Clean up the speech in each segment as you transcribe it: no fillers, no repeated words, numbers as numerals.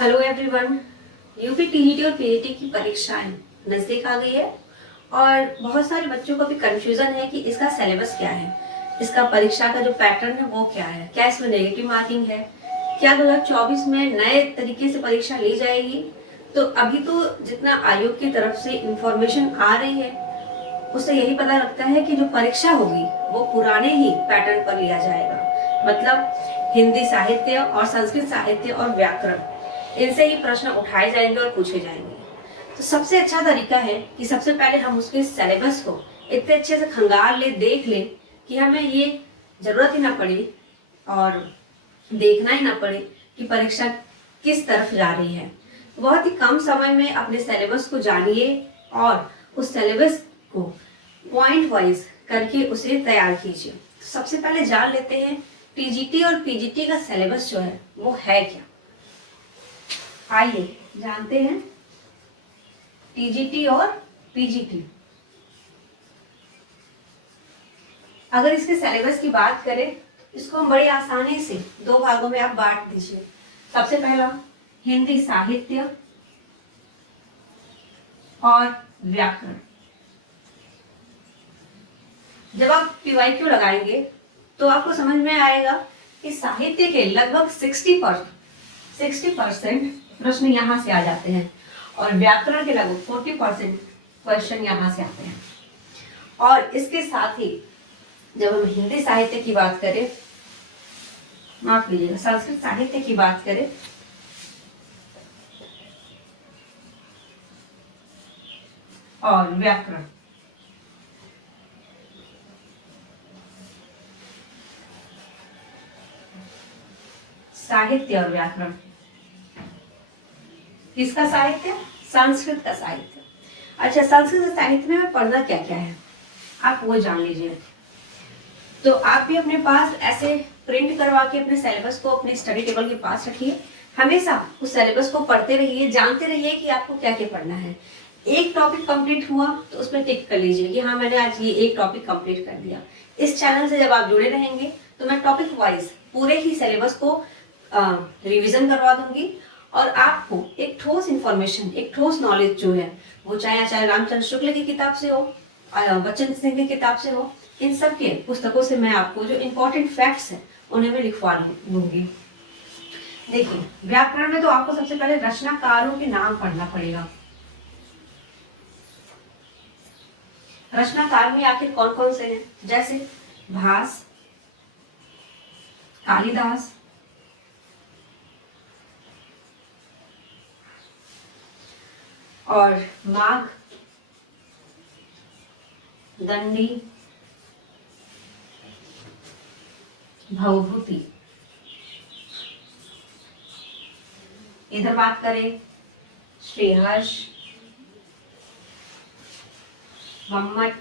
Hello everyone. UP TGT और PGT की परीक्षाएं नजदीक आ गई है और बहुत सारे बच्चों को भी कंफ्यूजन है कि इसका सिलेबस क्या है, इसका परीक्षा का जो पैटर्न है वो क्या है, क्या इसमें नेगेटिव मार्किंग है, क्या 2024 में नए तरीके से परीक्षा ली जाएगी। तो अभी तो जितना आयोग की तरफ से इंफॉर्मेशन आ रही है उससे यही पता लगता है कि जो परीक्षा होगी वो पुराने ही पैटर्न पर लिया जाएगा। मतलब हिंदी साहित्य और संस्कृत साहित्य और व्याकरण, इनसे ही प्रश्न उठाए जाएंगे और पूछे जाएंगे। तो सबसे अच्छा तरीका है कि सबसे पहले हम उसके सिलेबस को इतने अच्छे से खंगाल ले, देख ले कि हमें ये जरूरत ही ना पड़े और देखना ही ना पड़े कि परीक्षा किस तरफ जा रही है। बहुत ही कम समय में अपने सिलेबस को जानिए और उस सिलेबस को पॉइंट वाइज करके उसे तैयार कीजिए। सबसे पहले जान लेते हैं टीजीटी और पीजीटी का सिलेबस जो है वो है क्या। आइए जानते हैं टीजीटी और पीजीटी। अगर इसके सिलेबस की बात करें, इसको हम बड़ी आसानी से दो भागों में आप बांट दीजिए। सबसे पहला हिंदी साहित्य और व्याकरण। जब आप पीवाईक्यू लगाएंगे तो आपको समझ में आएगा कि साहित्य के लगभग 60% प्रश्न यहाँ से आ जाते हैं और व्याकरण के लगभग 40% क्वेश्चन यहाँ से आते हैं। और इसके साथ ही जब हम हिंदी साहित्य की बात करें, माफ कीजिएगा, संस्कृत साहित्य की बात करें और व्याकरण, साहित्य और व्याकरण, किसका साहित्य? संस्कृत का साहित्य। अच्छा, संस्कृत साहित्य में पढ़ना क्या क्या है आप वो जान लीजिए। तो आप भी अपने पास ऐसे प्रिंट करवा के अपने सिलेबस को अपने स्टडी टेबल के पास रखिए। हमेशा उस सिलेबस को पढ़ते रहिए, जानते रहिए कि आपको क्या क्या पढ़ना है। एक टॉपिक कंप्लीट हुआ तो उसमें टिक कर लीजिए कि हाँ, मैंने आज ये एक टॉपिक कंप्लीट कर दिया। इस चैनल से जब आप जुड़े रहेंगे तो मैं टॉपिक वाइज पूरे ही सिलेबस को रिवीजन करवा दूंगी और आपको एक ठोस इंफॉर्मेशन, एक ठोस नॉलेज जो है वो चाहे आचार्य रामचंद्र शुक्ल की किताब से हो, बच्चन सिंह की किताब से हो, इन सब के पुस्तकों से मैं आपको जो इम्पोर्टेंट फैक्ट्स हैं उन्हें मैं लिखवा लूंगी। देखिए, व्याकरण में तो आपको सबसे पहले रचनाकारों के नाम पढ़ना पड़ेगा। रचनाकार में आखिर कौन कौन से हैं? जैसे भास, कालिदास, और माघ, दंडी, भवभूति। इधर बात करें श्रीहर्ष, मम्मट,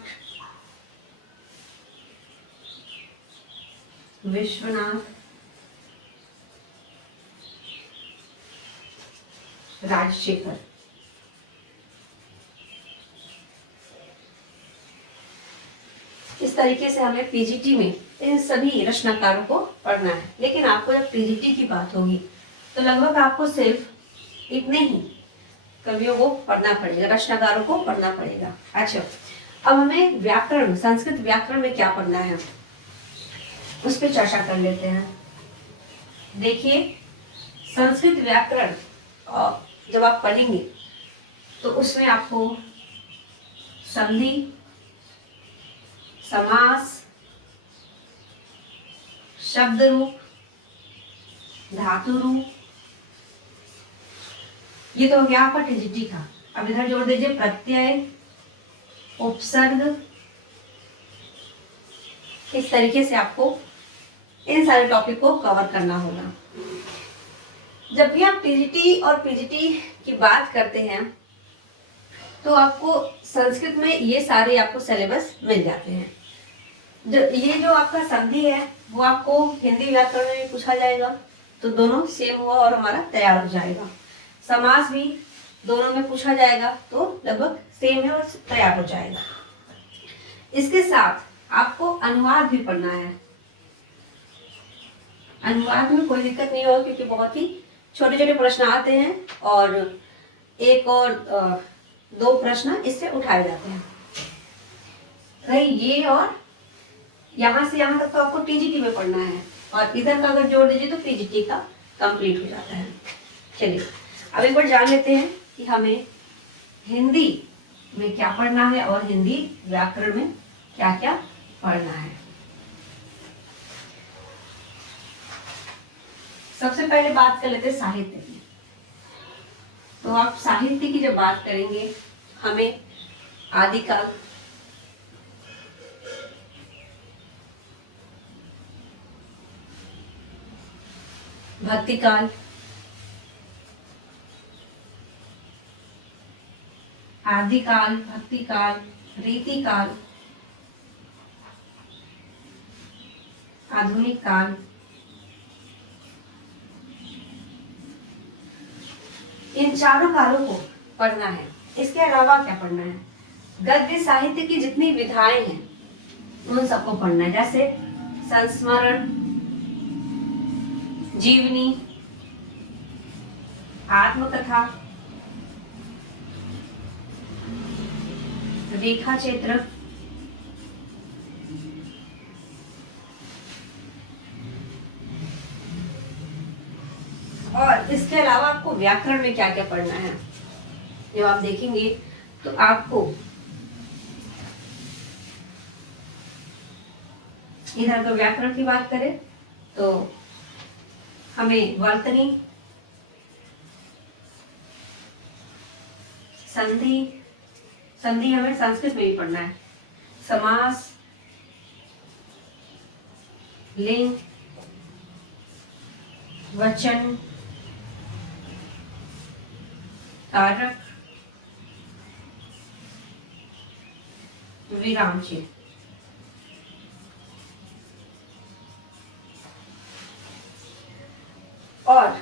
विश्वनाथ, राजशेखर। इस तरीके से हमें पीजीटी में इन सभी रचनाकारों को पढ़ना है। लेकिन आपको जब पीजीटी की बात होगी तो लगभग आपको सिर्फ इतने ही कवियों को पढ़ना पड़ेगा, रचनाकारों को पढ़ना पड़ेगा। अच्छा, अब हमें व्याकरण, संस्कृत व्याकरण में क्या पढ़ना है उस पर चर्चा कर लेते हैं। देखिए, संस्कृत व्याकरण जब आप पढ़ेंगे तो उसमें आपको संधि, समास, शब्द रूप, धातु रूप, ये तो हो गया आपका टीजीटी का। अब इधर जोड़ दीजिए प्रत्यय, उपसर्ग। इस तरीके से आपको इन सारे टॉपिक को कवर करना होगा। जब भी आप टीजीटी और पीजीटी की बात करते हैं तो आपको संस्कृत में ये सारे आपको सिलेबस मिल जाते हैं। जो आपका संधि है वो आपको हिंदी व्याकरण में पूछा जाएगा तो दोनों सेम हुआ और हमारा तैयार हो जाएगा। समास भी दोनों में पूछा जाएगा तो लगभग सेम है और तैयार हो जाएगा। इसके साथ आपको अनुवाद भी पढ़ना है। अनुवाद में कोई दिक्कत नहीं होगा क्योंकि बहुत ही छोटे छोटे प्रश्न आते हैं और एक और दो प्रश्न इससे उठाए जाते हैं। भाई ये और यहाँ से यहाँ तक तो आपको टीजीटी में पढ़ना है और इधर का अगर जोड़ दीजिए तो पीजीटी का कंप्लीट हो जाता है। चलिए अब एक बार जान लेते हैं कि हमें हिंदी में क्या पढ़ना है और हिंदी व्याकरण में क्या क्या पढ़ना है। सबसे पहले बात कर लेते हैं साहित्य की। तो आप साहित्य की जब बात करेंगे हमें आदिकाल, भक्तिकाल, आदिकाल, भक्तिकाल, रीतिकाल, आधुनिक काल, इन चारों कालों को पढ़ना है। इसके अलावा क्या पढ़ना है? गद्य साहित्य की जितनी विधाएं हैं उन सबको पढ़ना है, जैसे संस्मरण, जीवनी, आत्मकथा, रेखा चित्र, और इसके अलावा आपको व्याकरण में क्या क्या पढ़ना है जब आप देखेंगे तो आपको इधर अगर व्याकरण की बात करें तो हमें वर्तनी, संधि, संधि हमें संस्कृत में भी पढ़ना है, समास, लिंग, वचन, कारक, विराम चिन्ह। और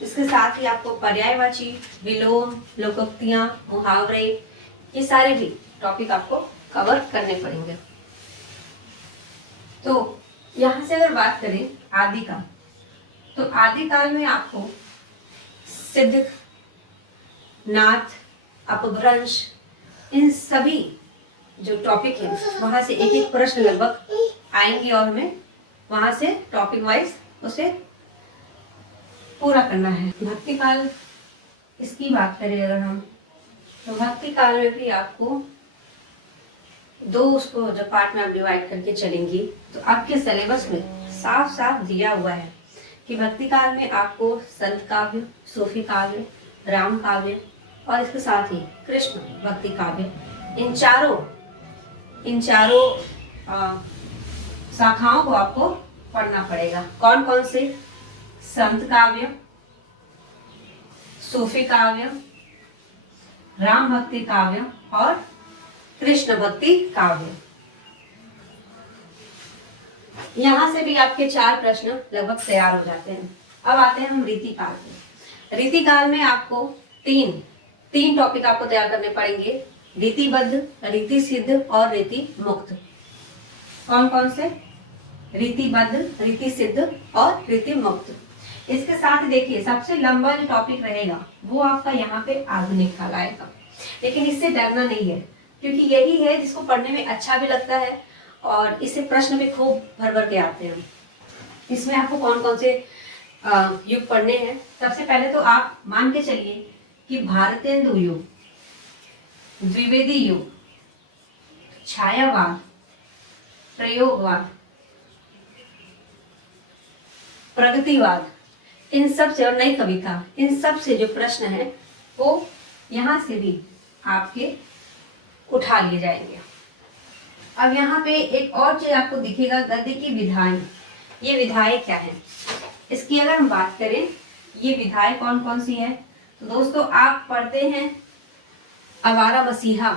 इसके साथ ही आपको पर्यायवाची, विलोम, लोकोक्तियां, मुहावरे, ये सारे भी टॉपिक आपको कवर करने पड़ेंगे। तो यहां से अगर बात करें आदिकाल, तो आदिकाल में आपको सिद्ध, नाथ, अपभ्रंश, इन सभी जो टॉपिक है वहां से एक एक प्रश्न लगभग आएंगे और हमें वहां से टॉपिक वाइज उसे पूरा करना है। भक्ति काल, इसकी बात करें अगर हम, तो भक्ति काल में भी आपको दो उसको जब पार्ट में आप डिवाइड करके चलेंगी तो आपके सिलेबस में साफ साफ दिया हुआ है कि भक्ति काल में आपको संत काव्य, सूफी काव्य, राम काव्य और इसके साथ ही कृष्ण भक्ति काव्य, इन चारों शाखाओं को आपको पढ़ना पड़ेगा। कौन कौन से? संत काव्य, सूफी काव्य, राम भक्ति काव्य और कृष्ण भक्ति काव्य। यहां से भी आपके 4 प्रश्न लगभग तैयार हो जाते हैं। अब आते हैं हम रीतिकाल पे। रीतिकाल में आपको तीन टॉपिक आपको तैयार करने पड़ेंगे, रीतिबद्ध, रीति सिद्ध और रीति मुक्त। कौन कौन से? रीतिबद्ध, रीति सिद्ध और रीति मुक्त। इसके साथ देखिए सबसे लंबा जो टॉपिक रहेगा वो आपका यहाँ पे आधुनिक काल आएगा, लेकिन इससे डरना नहीं है क्योंकि यही है जिसको पढ़ने में अच्छा भी लगता है और इससे प्रश्न भी खूब भर भर के आते हैं। इसमें आपको कौन कौन से युग पढ़ने हैं? सबसे पहले तो आप मान के चलिए कि भारतेंदु युग, द्विवेदी युग, छायावाद, प्रयोगवाद, प्रगतिवाद, इन सब से, और नई कविता, इन सब से जो प्रश्न है वो यहाँ से भी आपके उठा लिए जाएंगे। अब यहाँ पे एक और चीज आपको दिखेगा, गद्य की विधाएं। ये विधाएं क्या है इसकी अगर हम बात करें, ये विधाएं कौन कौन सी है? तो दोस्तों आप पढ़ते हैं आवारा मसीहा,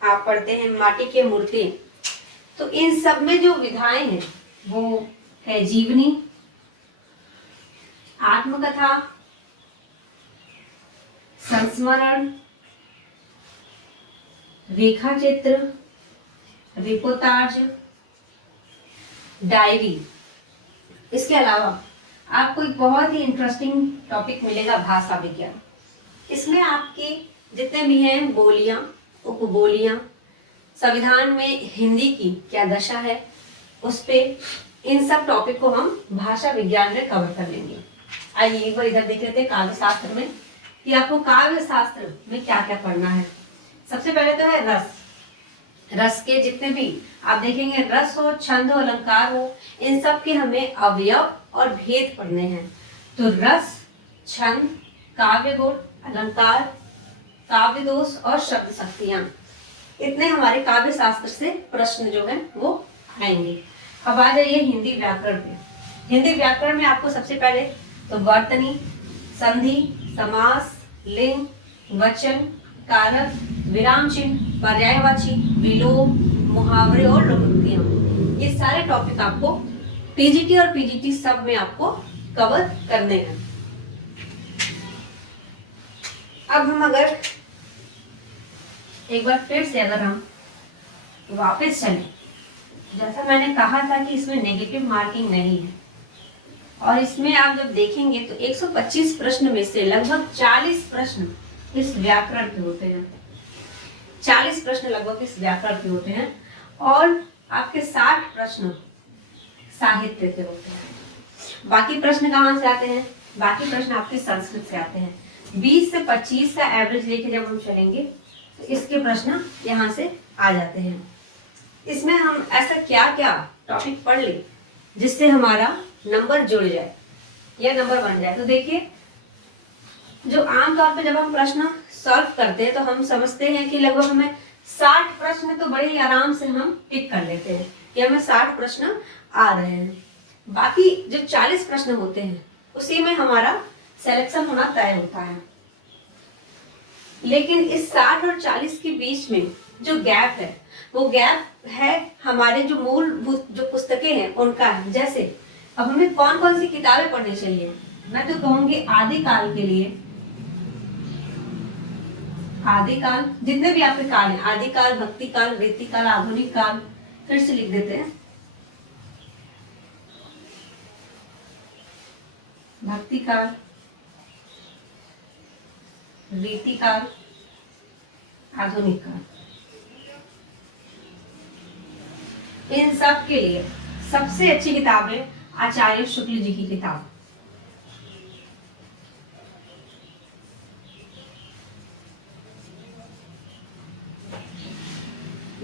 आप पढ़ते हैं माटी के मूर्ति, तो इन सब में जो विधाएं हैं वो है जीवनी, आत्मकथा, संस्मरण, रेखा चित्र, रिपोर्टाज, डायरी। इसके अलावा आपको एक बहुत ही इंटरेस्टिंग टॉपिक मिलेगा, भाषा विज्ञान। इसमें आपके जितने भी हैं बोलियां, उपबोलियां, संविधान में हिंदी की क्या दशा है, उस पे इन सब टॉपिक को हम भाषा विज्ञान में कवर कर लेंगे। आइए एक बार इधर देख लेते हैं काव्य शास्त्र में कि आपको काव्य शास्त्र में क्या क्या पढ़ना है। सबसे पहले तो है रस। रस के जितने भी आप देखेंगे, रस हो, छंद हो, अलंकार हो, इन सब के हमें अवयव और भेद पढ़ने हैं। तो रस, छंद, काव्य गुण, अलंकार, काव्य दोष और शब्द शक्तियां, इतने हमारे काव्य शास्त्र से प्रश्न जो है वो आएंगे। अब आ जाइए हिंदी व्याकरण पे। हिंदी व्याकरण में आपको सबसे पहले तो वर्तनी, संधि, समास, लिंग, वचन, कारक, विराम चिन्ह, पर्यायवाची, विलोम, मुहावरे और लोकोक्तियां, ये सारे टॉपिक आपको टीजीटी और पीजीटी सब में आपको कवर करने हैं। अब हम अगर एक बार फिर से अगर हम वापस चलें, जैसा मैंने कहा था कि इसमें नेगेटिव मार्किंग नहीं है, और इसमें आप जब देखेंगे तो 125 प्रश्न में से लगभग 40 प्रश्न इस व्याकरण के होते हैं। 40 प्रश्न लगभग इस व्याकरण के होते हैं और आपके 60 प्रश्न साहित्य के होते हैं। बाकी प्रश्न कहाँ से आते हैं? बाकी प्रश्न आपके संस्कृत से आते हैं। 20 से 25 का एवरेज लेके जब हम चलेंगे तो इसके प्रश्न यहाँ से आ जाते हैं। इसमें हम ऐसा क्या क्या टॉपिक पढ़ ले जिससे हमारा नंबर जुड़ जाए या नंबर बन जाए। तो देखिए, जो आमतौर पे जब हम प्रश्न सॉल्व करते हैं तो हम समझते हैं कि लगभग हमें 60 प्रश्न तो बड़े ही आराम से हम टिक कर लेते हैं कि हमें 60 प्रश्न आ रहे हैं। बाकी जो 40 प्रश्न होते हैं उसी में हमारा सिलेक्शन होना तय होता है। लेकिन इस 60 और 40 के बीच में जो गैप है, वो गैप है हमारे जो मूलभूत जो पुस्तकें हैं उनका है। जैसे अब हमें कौन कौन सी किताबें पढ़नी चाहिए? मैं तो कहूंगी आदिकाल के लिए, आदिकाल, जितने भी आपके काल हैं, आदिकाल, भक्ति काल, रीति काल, आधुनिक काल, फिर से लिख देते हैं, भक्ति काल, रीति काल, आधुनिक काल, इन सब के लिए सबसे अच्छी किताब है आचार्य शुक्ल जी की किताब।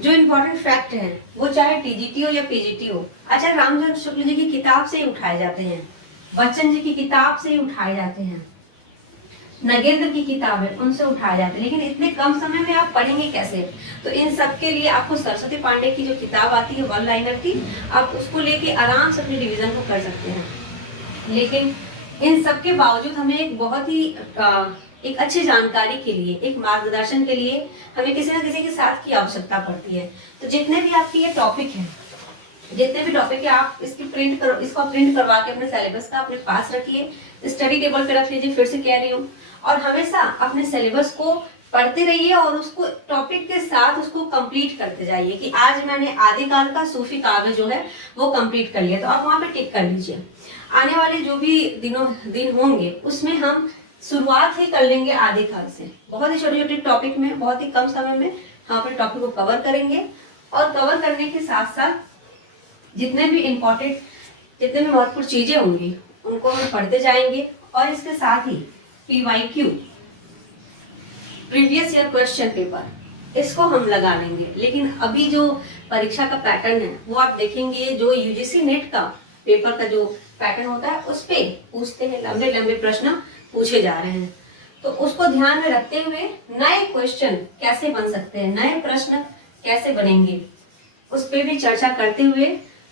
जो इम्पोर्टेंट फैक्ट है वो चाहे टीजीटी हो या पीजीटी हो, आचार्य रामचंद्र शुक्ल जी की किताब से ही उठाए जाते हैं, बच्चन जी की किताब से ही उठाए जाते हैं, नगेंद्र की किताब है उनसे उठाए जाते हैं। लेकिन इतने कम समय में आप पढ़ेंगे कैसे? तो इन सब के लिए आपको सरस्वती पांडे की जो किताब आती है वन लाइनर की, आप उसको लेके आराम से अपने रिवीजन को कर सकते हैं। लेकिन इन सब के बावजूद हमें एक बहुत ही एक अच्छी जानकारी के लिए, एक मार्गदर्शन के लिए हमें किसी न किसी के साथ की आवश्यकता पड़ती है। तो जितने भी आपके ये टॉपिक हैं, जितने भी टॉपिक है, आप इसकी इसको प्रिंट करवा के अपने सिलेबस का अपने पास रखिए, स्टडी टेबल पे रख लीजिए। फिर से कह रही हूँ, और हमेशा अपने सिलेबस को पढ़ते रहिए और उसको टॉपिक के साथ उसको कंप्लीट करते जाइए कि आज मैंने आदिकाल का सूफी काव्य जो है वो कंप्लीट कर लिया, तो आप वहां पे टिक कर लीजिए। आने वाले जो भी दिन होंगे उसमें हम शुरुआत ही कर लेंगे आदिकाल से। बहुत ही छोटे छोटे टॉपिक में बहुत ही कम समय में हम अपने टॉपिक को कवर करेंगे, और कवर करने के साथ साथ जितने भी इम्पोर्टेंट, जितने भी महत्वपूर्ण चीजें होंगी उनको हम पढ़ते जाएंगे। और इसके साथ ही PYQ, previous year question paper, इसको हम लगा लेंगे। लेकिन अभी जो परीक्षा का पैटर्न है वो आप देखेंगे, जो UGC नेट का पेपर का जो पैटर्न होता है उस पे पूछते हैं, लंबे लंबे प्रश्न पूछे जा रहे हैं। तो उसको ध्यान में रखते हुए नए क्वेश्चन कैसे बन सकते हैं, नए प्रश्न कैसे बनेंगे, उस पर भी चर्चा करते हुए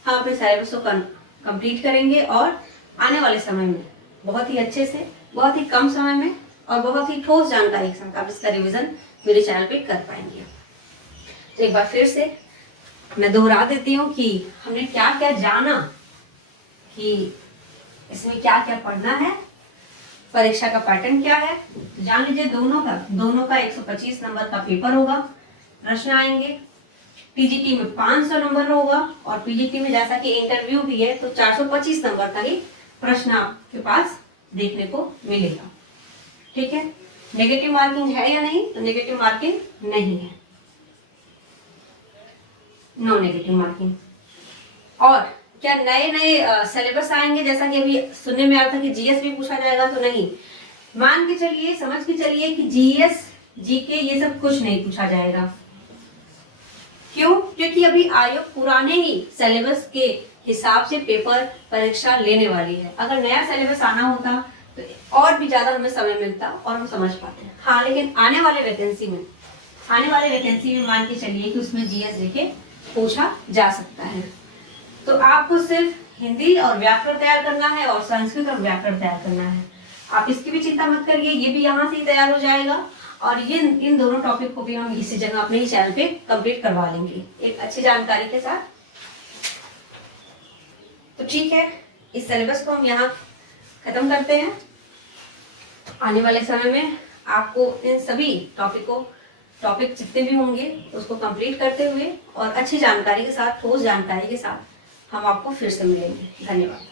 हम अपने सिलेबस को कंप्लीट करेंगे और आने वाले समय में बहुत ही अच्छे से, बहुत ही कम समय में और बहुत ही ठोस जानकारी के साथ आप इसका रिवीजन मेरे चैनल पे कर पाएंगे। तो एक बार फिर से मैं दोहरा देती हूँ कि हमने क्या क्या जाना, कि इसमें क्या क्या पढ़ना है, परीक्षा का पैटर्न क्या है। तो जान लीजिए, दोनों का 125 नंबर का पेपर होगा, प्रश्न आएंगे। टीजीटी में 500 नंबर होगा और पीजीटी में जैसा कि इंटरव्यू भी है तो 425 नंबर का ही प्रश्न आपके पास देखने को मिलेगा। ठीक है, नेगेटिव मार्किंग है या नहीं? तो नेगेटिव मार्किंग नहीं है, नो नेगेटिव मार्किंग। और क्या नए नए सिलेबस आएंगे, जैसा कि अभी सुनने में आया था कि जीएस भी पूछा जाएगा? तो नहीं, मान के चलिए, समझ के चलिए कि जीएस जीके ये सब कुछ नहीं पूछा जाएगा। क्यों? क्योंकि अभी आयोग पुराने ही सिलेबस के हिसाब से पेपर परीक्षा लेने वाली है। अगर नया सिलेबस आना होता तो और भी ज्यादा हमें समय मिलता और हम समझ पाते हैं। हाँ, लेकिन आने वाले वैकेंसी में मान के चलिए कि उसमें जीएस जीके पूछा जा सकता है। तो आपको सिर्फ हिंदी और व्याकरण तैयार करना है और संस्कृत और व्याकरण तैयार करना है। आप इसकी भी चिंता मत करिए, ये भी यहाँ से ही तैयार हो जाएगा और ये इन दोनों टॉपिक को भी हम इसी जगह अपने ही चैनल पे कंप्लीट करवा लेंगे एक अच्छी जानकारी के साथ। तो ठीक है, इस सिलेबस को हम यहाँ खत्म करते हैं। आने वाले समय में आपको इन सभी टॉपिक जितने भी होंगे उसको कंप्लीट करते हुए और अच्छी जानकारी के साथ, ठोस जानकारी के साथ हम आपको फिर से मिलेंगे। धन्यवाद।